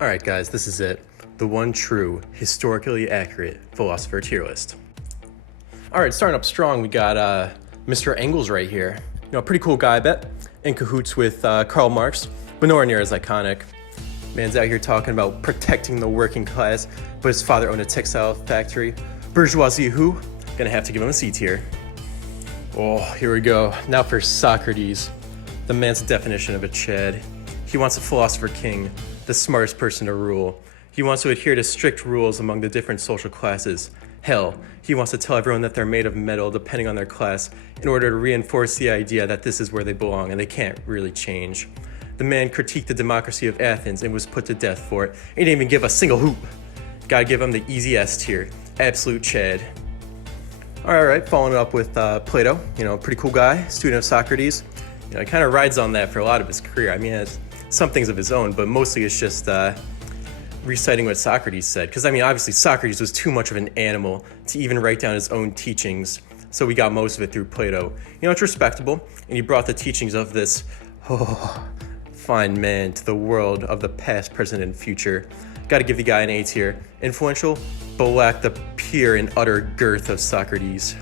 Alright guys, this is it. The one true, historically accurate philosopher tier list. Alright, starting up strong, we got Mr. Engels right here. You know, a pretty cool guy, I bet. In cahoots with Karl Marx, but nowhere near as iconic. Man's out here talking about protecting the working class, but his father owned a textile factory. Bourgeoisie who? Gonna have to give him a C tier. Oh, here we go. Now for Socrates. The man's definition of a Chad. He wants a philosopher king, the smartest person to rule. He wants to adhere to strict rules among the different social classes. Hell, he wants to tell everyone that they're made of metal depending on their class in order to reinforce the idea that this is where they belong and they can't really change. The man critiqued the democracy of Athens and was put to death for it. He didn't even give a single hoot. Gotta give him the easy S tier. Absolute Chad. Alright, following up with Plato, you know, pretty cool guy, student of Socrates. You know, he kind of rides on that for a lot of his career. I mean, he has some things of his own, but mostly it's just reciting what Socrates said. Because, I mean, obviously Socrates was too much of an animal to even write down his own teachings, so we got most of it through Plato. You know, it's respectable, and he brought the teachings of this fine man to the world of the past, present, and future. Gotta give the guy an A tier. Influential, but lacked the pure and utter girth of Socrates.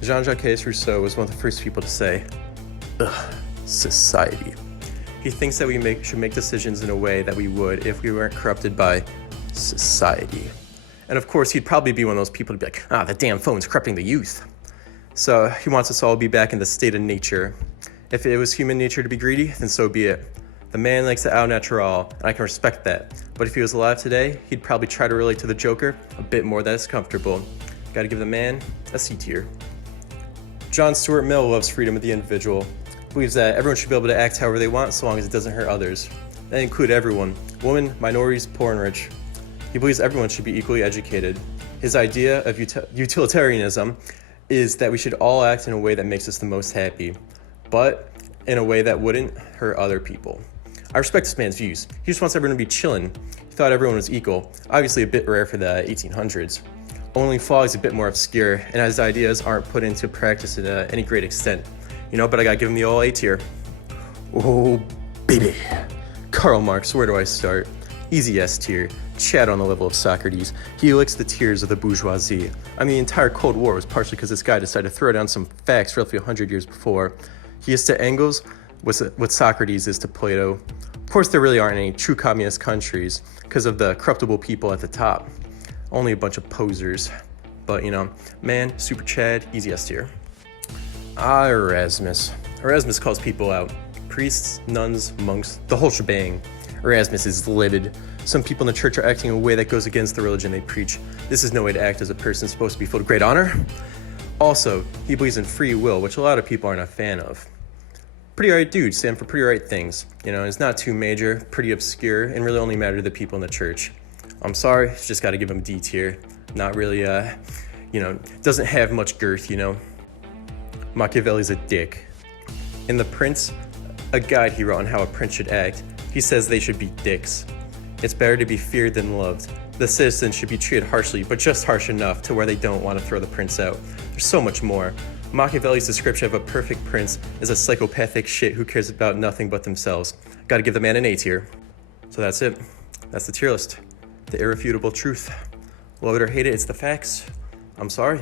Jean-Jacques Rousseau was one of the first people to say, ugh, society. He thinks that we should make decisions in a way that we would if we weren't corrupted by society. And of course, he'd probably be one of those people to be like, the damn phone's corrupting the youth. So he wants us all to be back in the state of nature. If it was human nature to be greedy, then so be it. The man likes the au natural, and I can respect that. But if he was alive today, he'd probably try to relate to the Joker a bit more than is comfortable. Gotta give the man a C tier. John Stuart Mill loves freedom of the individual. Believes that everyone should be able to act however they want so long as it doesn't hurt others. That includes everyone, women, minorities, poor and rich. He believes everyone should be equally educated. His idea of utilitarianism is that we should all act in a way that makes us the most happy, but in a way that wouldn't hurt other people. I respect this man's views. He just wants everyone to be chillin'. He thought everyone was equal, obviously a bit rare for the 1800s. Only flaw is a bit more obscure, and his ideas aren't put into practice to any great extent. You know, but I gotta give him the all A tier. Oh, baby. Karl Marx, where do I start? Easy S tier. Chad on the level of Socrates. He licks the tears of the bourgeoisie. I mean, the entire Cold War was partially because this guy decided to throw down some facts roughly 100 years before. He is to Engels what Socrates is to Plato. Of course, there really aren't any true communist countries because of the corruptible people at the top. Only a bunch of posers. But, you know, man, super Chad, easy S tier. Erasmus. Erasmus calls people out. Priests, nuns, monks, the whole shebang. Erasmus is livid. Some people in the church are acting in a way that goes against the religion they preach. This is no way to act as a person supposed to be filled with great honor. Also, he believes in free will, which a lot of people aren't a fan of. Pretty alright dude, stand for pretty right things. You know, it's not too major, pretty obscure, and really only matter to the people in the church. I'm sorry, just gotta give him D tier. Not really, doesn't have much girth, you know. Machiavelli's a dick. In The Prince, a guide he wrote on how a prince should act, he says they should be dicks. It's better to be feared than loved. The citizens should be treated harshly, but just harsh enough to where they don't want to throw the prince out. There's so much more. Machiavelli's description of a perfect prince is a psychopathic shit who cares about nothing but themselves. Gotta give the man an A tier. So that's it. That's the tier list. The irrefutable truth. Love it or hate it, it's the facts. I'm sorry.